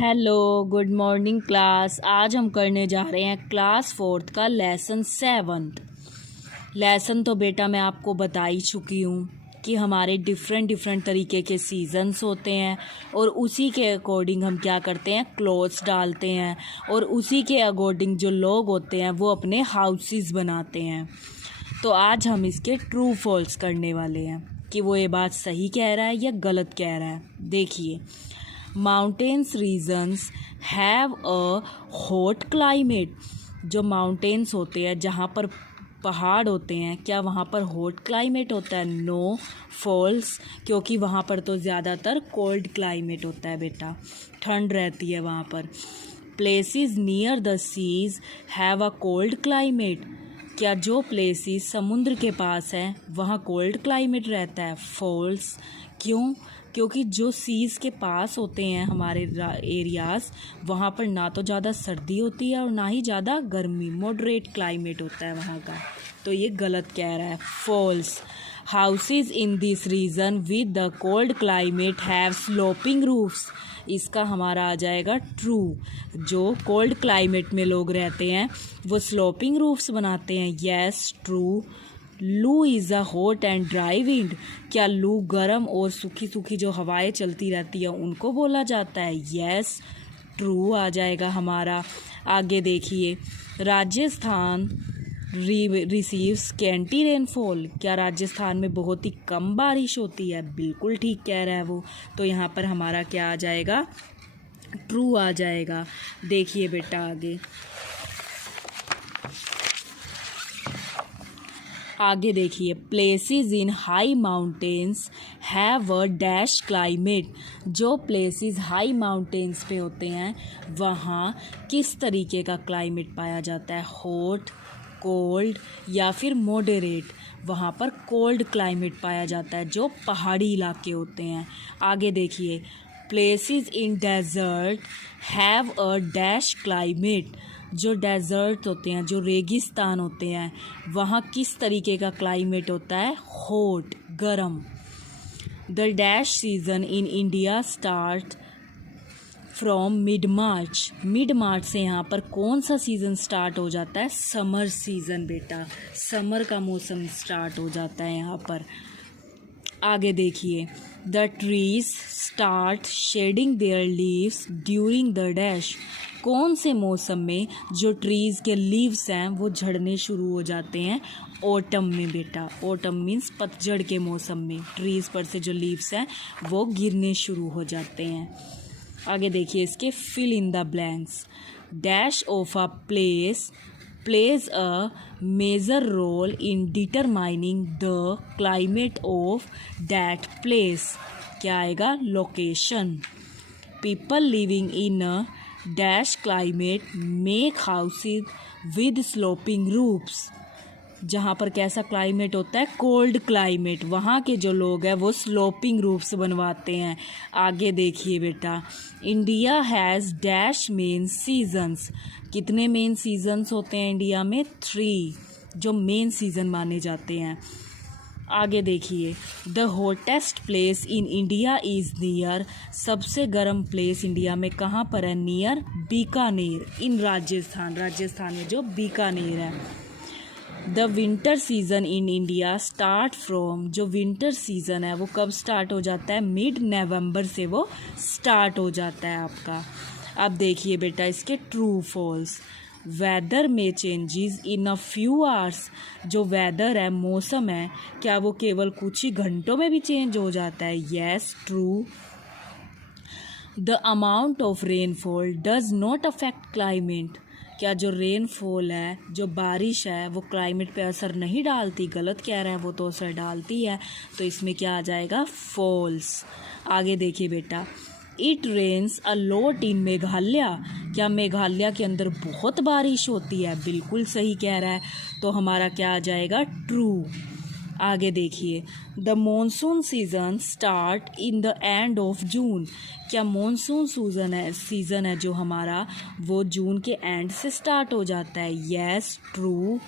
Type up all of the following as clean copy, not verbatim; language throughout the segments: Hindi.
Hello, good morning class. आज हम करने जा रहे हैं क्लास 4th का लेसन 7th। लेसन तो बेटा मैं आपको बता ही चुकी हूँ कि हमारे डिफरेंट तरीके के सीजन्स होते हैं और उसी के अकॉर्डिंग हम क्या करते हैं, क्लोथ्स डालते हैं और उसी के अकॉर्डिंग जो लोग होते हैं वो अपने हाउसेस बनाते हैं। तो आज हम इसके ट्रू फॉल्स करने वाले हैं कि वो ये बात सही कह रहा है या गलत कह रहा है। देखिए, mountains regions have a hot climate. जो माउंटेन्स होते हैं, जहाँ पर पहाड़ होते हैं, क्या वहाँ पर हॉट क्लाइमेट होता है? नो, फॉल्स, क्योंकि वहाँ पर तो ज़्यादातर कोल्ड क्लाइमेट होता है बेटा, ठंड रहती है वहाँ पर। Places near the seas have a cold climate. क्या जो प्लेसेस समुद्र के पास हैं वहाँ कोल्ड क्लाइमेट रहता है? फॉल्स। क्यों? क्योंकि जो सीज़ के पास होते हैं हमारे एरियाज़, वहाँ पर ना तो ज़्यादा सर्दी होती है और ना ही ज़्यादा गर्मी, मॉडरेट क्लाइमेट होता है वहाँ का। तो ये गलत कह रहा है, false. Houses in this region with the cold climate have sloping roofs. इसका हमारा आ जाएगा ट्रू। जो कोल्ड क्लाइमेट में लोग रहते हैं वो स्लोपिंग रूफ्स बनाते हैं। Yes, true. Loo is a hot and dry wind. क्या लू गर्म और सूखी सूखी जो हवाएं चलती रहती है उनको बोला जाता है? यस, ट्रू आ जाएगा हमारा। आगे देखिए, राजस्थान रिसीव्स स्कैंटी रेनफॉल। क्या राजस्थान में बहुत ही कम बारिश होती है? बिल्कुल ठीक कह रहा है वो। तो यहाँ पर हमारा क्या आ जाएगा? ट्रू आ जाएगा। देखिए बेटा आगे देखिए, places in high mountains have a dash climate. जो प्लेसेस हाई माउंटेन्स पे होते हैं वहाँ किस तरीके का क्लाइमेट पाया जाता है? हॉट, कोल्ड या फिर मॉडरेट? वहाँ पर कोल्ड क्लाइमेट पाया जाता है, जो पहाड़ी इलाके होते हैं। आगे देखिए, places in desert have a dash climate. जो डेजर्ट होते हैं, जो रेगिस्तान होते हैं, वहाँ किस तरीके का क्लाइमेट होता है? हॉट, गरम। The dash season in India start from mid March. Mid मार्च से यहाँ पर कौन सा सीज़न स्टार्ट हो जाता है? समर सीज़न बेटा, समर का मौसम स्टार्ट हो जाता है यहाँ पर। आगे देखिए, the trees start shedding their leaves during the dash. कौन से मौसम में जो ट्रीज़ के लीव्स हैं वो झड़ने शुरू हो जाते हैं? ऑटम में बेटा। ऑटम मीन्स पतझड़ के मौसम में ट्रीज़ पर से जो लीव्स हैं वो गिरने शुरू हो जाते हैं। आगे देखिए, इसके fill in the blanks. Dash of a place plays a major role in determining the climate of that place. क्या आएगा? Location. People living in a dash climate make houses with sloping roofs. जहाँ पर कैसा क्लाइमेट होता है? Cold climate. वहाँ के जो लोग हैं वो स्लोपिंग रूफ्स बनवाते हैं। आगे देखिए बेटा, India has dash main seasons. कितने मेन सीजन्स होते हैं इंडिया में? 3, जो मेन सीज़न माने जाते हैं। आगे देखिए, the hottest place in India is near. सबसे गर्म प्लेस इंडिया में कहाँ पर है? नियर बीकानेर, इन राजस्थान में जो बीकानेर है। The winter season in India start from. जो विंटर सीज़न है वो कब स्टार्ट हो जाता है? मिड नवंबर से वो स्टार्ट हो जाता है आपका। अब देखिए बेटा इसके ट्रू फॉल्स। वेदर में changes in a few hours. जो वेदर है, मौसम है, क्या वो केवल कुछ ही घंटों में भी चेंज हो जाता है? Yes, true. The amount of rainfall does not affect climate. क्या जो रेनफॉल है, जो बारिश है, वो क्लाइमेट पे असर नहीं डालती? गलत कह रहा है, वो तो असर डालती है। तो इसमें क्या आ जाएगा? फॉल्स। आगे देखिए बेटा, it rains a lot in Meghalaya. क्या मेघालय के अंदर बहुत बारिश होती है? बिल्कुल सही कह रहा है। तो हमारा क्या आ जाएगा? ट्रू। आगे देखिए, the monsoon season start in the end of June. क्या मॉनसून सीज़न है जो हमारा, वो जून के एंड से स्टार्ट हो जाता है? Yes, true.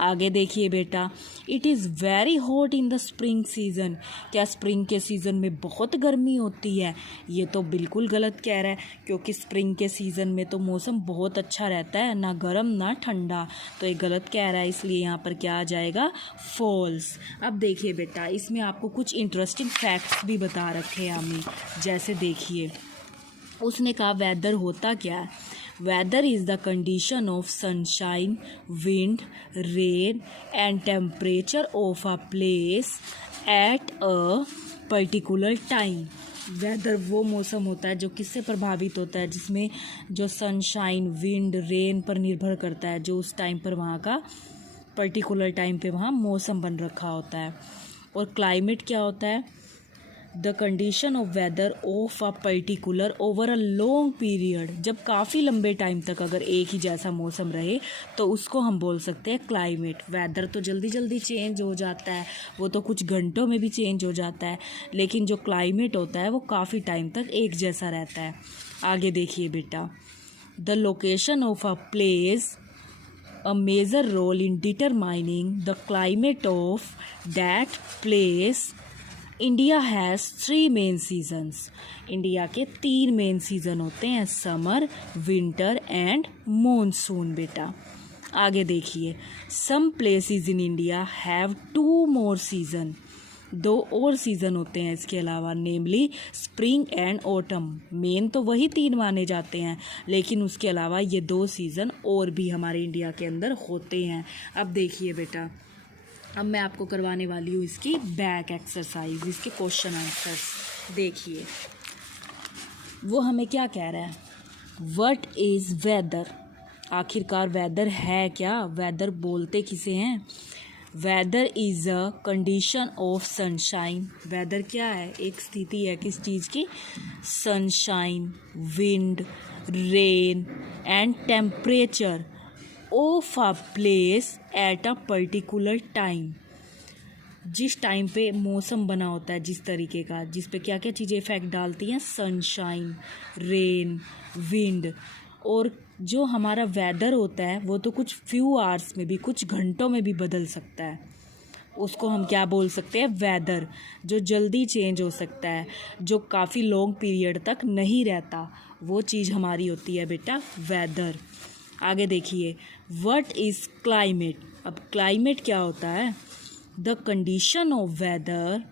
आगे देखिए बेटा, it is very hot in the spring season. क्या स्प्रिंग के सीज़न में बहुत गर्मी होती है? ये तो बिल्कुल गलत कह रहा है, क्योंकि स्प्रिंग के सीज़न में तो मौसम बहुत अच्छा रहता है, ना गर्म ना ठंडा। तो ये गलत कह रहा है, इसलिए यहाँ पर क्या आ जाएगा? फॉल्स। अब देखिए बेटा, इसमें आपको कुछ इंटरेस्टिंग फैक्ट्स भी बता रखे हैं हमें। जैसे देखिए, उसने कहा वेदर होता क्या है? Weather is the condition of sunshine, wind, rain and temperature of a place at a particular time. Weather वो मौसम होता है जो किससे प्रभावित होता है? जिसमें जो सनशाइन, विंड, रेन पर निर्भर करता है, जो उस टाइम पर वहाँ का पर्टिकुलर टाइम पे वहाँ मौसम बन रखा होता है। और क्लाइमेट क्या होता है? The condition of weather of a particular over a long period. जब काफ़ी लंबे टाइम तक अगर एक ही जैसा मौसम रहे तो उसको हम बोल सकते हैं क्लाइमेट। वेदर तो जल्दी जल्दी चेंज हो जाता है, वो तो कुछ घंटों में भी चेंज हो जाता है, लेकिन जो क्लाइमेट होता है वो काफ़ी टाइम तक एक जैसा रहता है। आगे देखिए बेटा, the location of a place a major role in determining the climate of that place. India has 3 main seasons. India के 3 मेन सीज़न होते हैं, समर, विंटर एंड मॉनसून बेटा। आगे देखिए, some places in India have 2 more season. 2 और सीज़न होते हैं इसके अलावा, namely spring and autumn. Main तो वही 3 माने जाते हैं, लेकिन उसके अलावा ये 2 सीज़न और भी हमारे इंडिया के अंदर होते हैं। अब देखिए बेटा, अब मैं आपको करवाने वाली हूँ इसकी बैक एक्सरसाइज, इसके क्वेश्चन आंसर्स। देखिए वो हमें क्या कह रहा है? What is weather? आखिरकार वेदर है क्या? वेदर बोलते किसे हैं? Weather is a condition of sunshine. Weather क्या है? एक स्थिति है किस चीज़ की? Sunshine, wind, rain and temperature of a place at a particular time. जिस टाइम पे मौसम बना होता है, जिस तरीके का, जिस पे क्या क्या चीज़ें इफ़ेक्ट डालती हैं? Sunshine, rain, wind. और जो हमारा वेदर होता है वो तो कुछ फ्यू आवर्स में भी, कुछ घंटों में भी बदल सकता है। उसको हम क्या बोल सकते हैं? वेदर। जो जल्दी चेंज हो सकता है, जो काफ़ी लॉन्ग पीरियड तक नहीं रहता, वो चीज़ हमारी होती है बेटा वेदर। आगे देखिए, व्हाट इज़ क्लाइमेट? अब क्लाइमेट क्या होता है? The condition of weather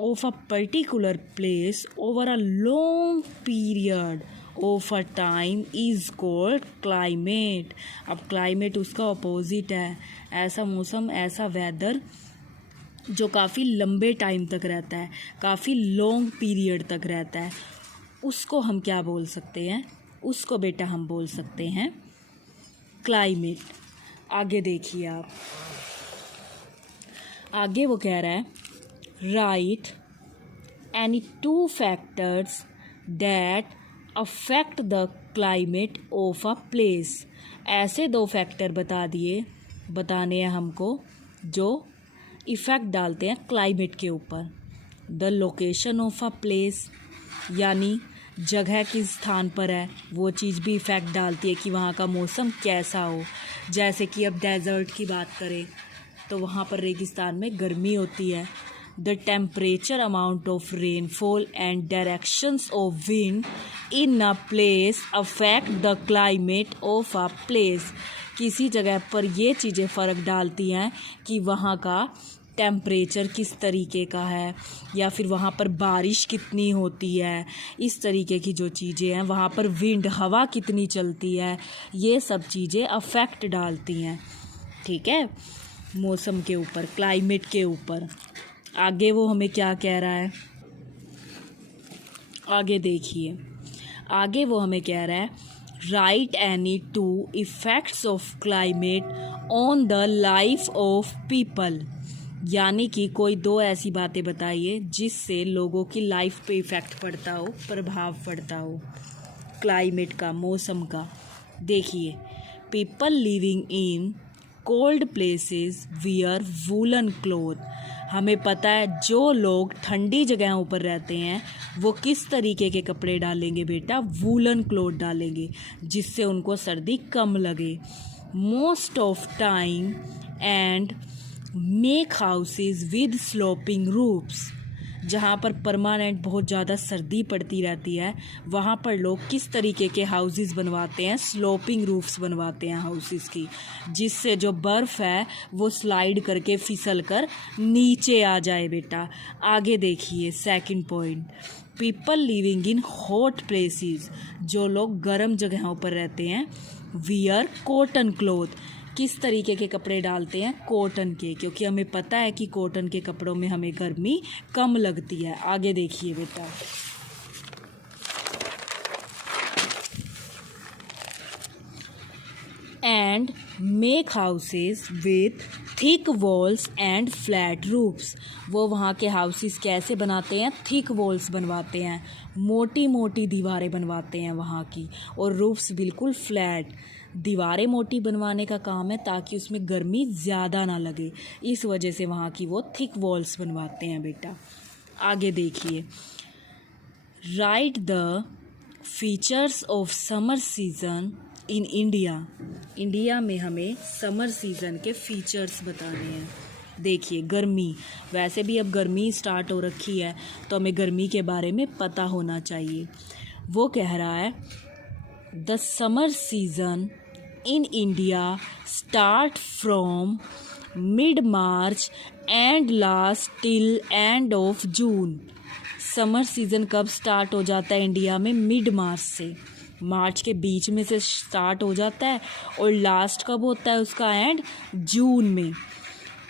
of a particular place over a long period of a time is called climate. अब क्लाइमेट उसका अपोजिट है, ऐसा मौसम, ऐसा वेदर जो काफ़ी लंबे टाइम तक रहता है, काफ़ी लॉन्ग पीरियड तक रहता है, उसको हम क्या बोल सकते हैं? उसको बेटा हम बोल सकते हैं क्लाइमेट। आगे देखिए आप, आगे वो कह रहा है, right any 2 factors that affect the climate of a place. ऐसे 2 फैक्टर बताने हैं हमको जो इफ़ेक्ट डालते हैं क्लाइमेट के ऊपर। The location of a place, यानी जगह किस स्थान पर है, वो चीज़ भी इफ़ेक्ट डालती है कि वहाँ का मौसम कैसा हो। जैसे कि अब डेजर्ट की बात करें तो वहाँ पर रेगिस्तान में गर्मी होती है। The temperature, amount of rainfall and directions of wind in a place affect the climate of a place. किसी जगह पर ये चीज़ें फ़र्क डालती हैं कि वहाँ का टेम्परेचर किस तरीके का है, या फिर वहाँ पर बारिश कितनी होती है, इस तरीके की जो चीज़ें हैं, वहाँ पर विंड, हवा कितनी चलती है, ये सब चीज़ें अफेक्ट डालती हैं, ठीक है, मौसम के ऊपर, क्लाइमेट के ऊपर। आगे वो हमें क्या कह रहा है? आगे देखिए, आगे वो हमें कह रहा है, right any 2 effects of climate on the life of people. यानी कि कोई 2 ऐसी बातें बताइए जिससे लोगों की लाइफ पे इफ़ेक्ट पड़ता हो, प्रभाव पड़ता हो क्लाइमेट का, मौसम का। देखिए, people living in cold places wear woollen cloth. हमें पता है जो लोग ठंडी जगहों पर रहते हैं वो किस तरीके के कपड़े डालेंगे बेटा? वूलन क्लोथ डालेंगे, जिससे उनको सर्दी कम लगे। Most of time and make houses with sloping roofs. जहाँ पर परमानेंट बहुत ज़्यादा सर्दी पड़ती रहती है वहाँ पर लोग किस तरीके के हाउसेस बनवाते हैं, स्लोपिंग रूफ्स बनवाते हैं हाउसेस की, जिससे जो बर्फ़ है वो स्लाइड करके फिसल कर नीचे आ जाए बेटा। आगे देखिए second point, people living in hot places. जो लोग गर्म जगहों पर रहते हैं, वियर कॉटन क्लॉथ। किस तरीके के कपड़े डालते हैं, कॉटन के, क्योंकि हमें पता है कि कॉटन के कपड़ों में हमें गर्मी कम लगती है। आगे देखिए बेटा, and make houses with thick walls and flat roofs. वो वहाँ के हाउसेस कैसे बनाते हैं, थिक वॉल्स बनवाते हैं, मोटी मोटी दीवारें बनवाते हैं वहाँ की, और रूफ्स बिल्कुल फ्लैट। दीवारें मोटी बनवाने का काम है ताकि उसमें गर्मी ज़्यादा ना लगे, इस वजह से वहाँ की वो थिक वॉल्स बनवाते हैं बेटा। आगे देखिए, right the features of summer season in India. India में हमें समर सीज़न के फीचर्स बताने हैं। देखिए, गर्मी, वैसे भी अब गर्मी स्टार्ट हो रखी है तो हमें गर्मी के बारे में पता होना चाहिए। वो कह रहा है, the summer season in India start from mid March and last till end of June. Summer season कब स्टार्ट हो जाता है इंडिया में, मिड मार्च से, मार्च के बीच में से स्टार्ट हो जाता है, और लास्ट कब होता है उसका, एंड जून में।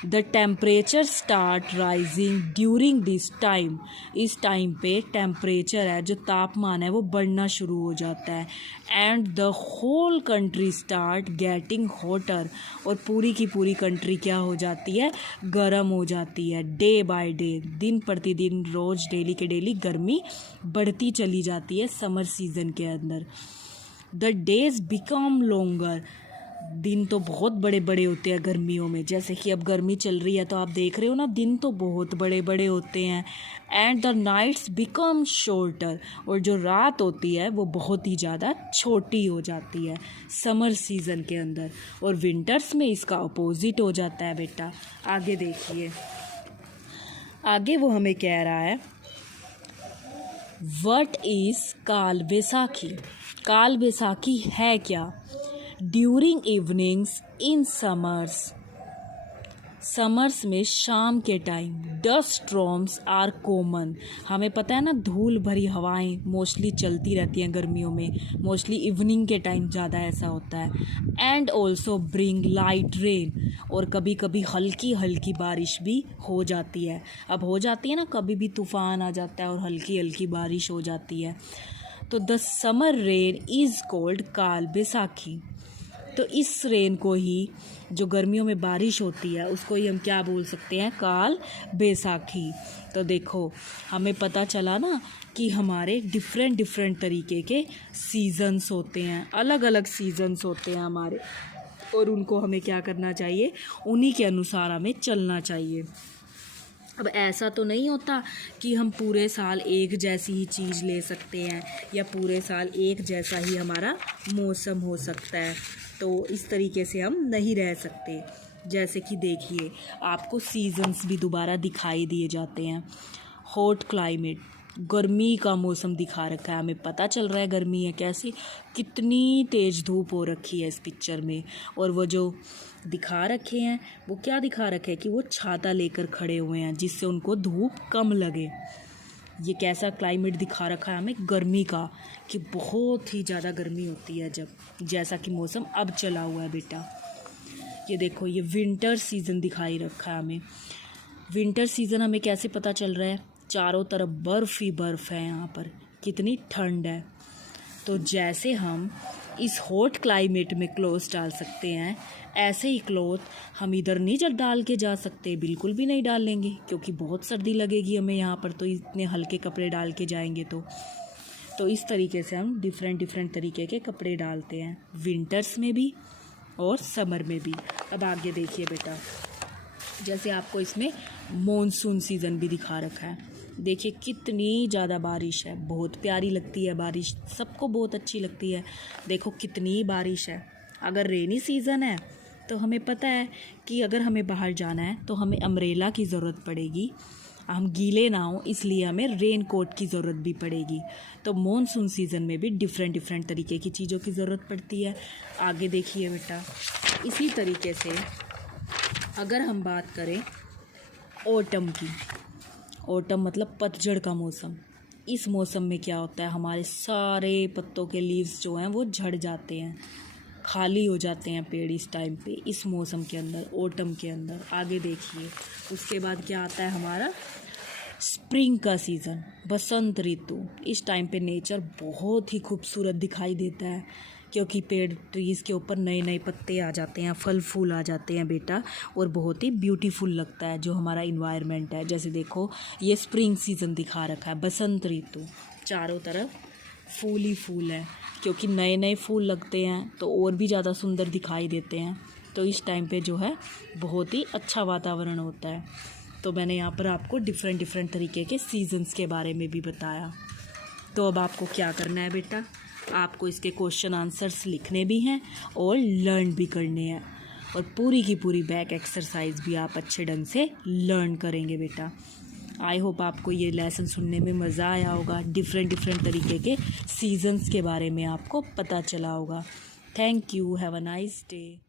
The temperature start rising during this time. इस टाइम पे टेम्परेचर है, जो तापमान है वो बढ़ना शुरू हो जाता है। And the whole country start getting hotter. और पूरी की पूरी कंट्री क्या हो जाती है, गर्म हो जाती है। डे बाय डे, दिन प्रतिदिन, रोज़ डेली के डेली गर्मी बढ़ती चली जाती है समर सीज़न के अंदर। The days become longer. दिन तो बहुत बड़े बड़े होते हैं गर्मियों में, जैसे कि अब गर्मी चल रही है तो आप देख रहे हो ना, दिन तो बहुत बड़े बड़े होते हैं। And the nights become shorter. और जो रात होती है वो बहुत ही ज़्यादा छोटी हो जाती है समर सीज़न के अंदर, और विंटर्स में इसका अपोजिट हो जाता है बेटा। आगे देखिए, आगे वो हमें कह रहा है, व्हाट इज़ काल बैसाखी। काल बैसाखी है क्या, during evenings in summers. Summers में शाम के time dust storms are common. हमें पता है ना, धूल भरी हवाएं मोस्टली चलती रहती हैं गर्मियों में, मोस्टली इवनिंग के टाइम ज़्यादा ऐसा होता है। And also bring light rain. और कभी कभी हल्की हल्की बारिश भी हो जाती है। अब हो जाती है ना, कभी भी तूफ़ान आ जाता है और हल्की हल्की बारिश हो जाती है। तो the summer rain is called काल बैसाखी। तो इस रेन को ही, जो गर्मियों में बारिश होती है, उसको ही हम क्या बोल सकते हैं, काल बैसाखी। तो देखो, हमें पता चला ना कि हमारे डिफरेंट तरीके के सीज़न्स होते हैं, अलग अलग सीज़न्स होते हैं हमारे, और उनको हमें क्या करना चाहिए, उन्हीं के अनुसार हमें चलना चाहिए। अब ऐसा तो नहीं होता कि हम पूरे साल एक जैसी ही चीज़ ले सकते हैं, या पूरे साल एक जैसा ही हमारा मौसम हो सकता है। तो इस तरीके से हम नहीं रह सकते। जैसे कि देखिए, आपको सीजन्स भी दोबारा दिखाई दिए जाते हैं। हॉट क्लाइमेट, गर्मी का मौसम दिखा रखा है, हमें पता चल रहा है गर्मी है कैसी, कितनी तेज़ धूप हो रखी है इस पिक्चर में। और वो जो दिखा रखे हैं, वो क्या दिखा रखे हैं कि वो छाता लेकर खड़े हुए हैं, जिससे उनको धूप कम लगे। ये कैसा क्लाइमेट दिखा रखा है हमें, गर्मी का, कि बहुत ही ज़्यादा गर्मी होती है जब, जैसा कि मौसम अब चला हुआ है बेटा। ये देखो, ये विंटर सीज़न दिखाई रखा है हमें। विंटर सीज़न हमें कैसे पता चल रहा है, चारों तरफ बर्फ़ ही बर्फ़ है, यहाँ पर कितनी ठंड है। तो जैसे हम इस हॉट क्लाइमेट में क्लोथ्स डाल सकते हैं, ऐसे ही क्लोथ हम इधर नहीं जब डाल के जा सकते, बिल्कुल भी नहीं डाल लेंगे, क्योंकि बहुत सर्दी लगेगी हमें यहाँ पर, तो इतने हल्के कपड़े डाल के जाएंगे तो इस तरीके से हम डिफरेंट तरीके के कपड़े डालते हैं, विंटर्स में भी और समर में भी। अब आगे देखिए बेटा, जैसे आपको इसमें मॉनसून सीज़न भी दिखा रखा है। देखिए कितनी ज़्यादा बारिश है, बहुत प्यारी लगती है बारिश, सबको बहुत अच्छी लगती है। देखो कितनी बारिश है। अगर रेनी सीज़न है तो हमें पता है कि अगर हमें बाहर जाना है तो हमें अम्ब्रेला की ज़रूरत पड़ेगी, हम गीले ना हों इसलिए हमें रेन कोट की ज़रूरत भी पड़ेगी। तो मॉनसून सीज़न में भी डिफरेंट डिफरेंट तरीके की चीज़ों की ज़रूरत पड़ती है। आगे देखिए बेटा, इसी तरीके से अगर हम बात करें ऑटम की, ऑटम मतलब पतझड़ का मौसम। इस मौसम में क्या होता है, हमारे सारे पत्तों के लीव्स जो हैं वो झड़ जाते हैं, खाली हो जाते हैं पेड़ इस टाइम पे, इस मौसम के अंदर, ऑटम के अंदर। आगे देखिए, उसके बाद क्या आता है हमारा स्प्रिंग का सीज़न, बसंत ऋतु। इस टाइम पे नेचर बहुत ही खूबसूरत दिखाई देता है क्योंकि पेड़ ट्रीज़ के ऊपर नए नए पत्ते आ जाते हैं, फल फूल आ जाते हैं बेटा, और बहुत ही ब्यूटीफुल लगता है जो हमारा इन्वायरमेंट है। जैसे देखो ये स्प्रिंग सीज़न दिखा रखा है, बसंत ऋतु, चारों तरफ फूल ही फूल है क्योंकि नए नए फूल लगते हैं तो और भी ज़्यादा सुंदर दिखाई देते हैं। तो इस टाइम पे जो है बहुत ही अच्छा वातावरण होता है। तो मैंने यहाँ पर आपको डिफरेंट डिफरेंट तरीके के सीजन्स के बारे में भी बताया। तो अब आपको क्या करना है बेटा, आपको इसके क्वेश्चन आंसर्स लिखने भी हैं और लर्न भी करने हैं, और पूरी की पूरी बैक एक्सरसाइज भी आप अच्छे ढंग से लर्न करेंगे बेटा। आई होप आपको ये लेसन सुनने में मज़ा आया होगा, डिफरेंट डिफरेंट तरीके के सीजन्स के बारे में आपको पता चला होगा। Thank you, have a nice day.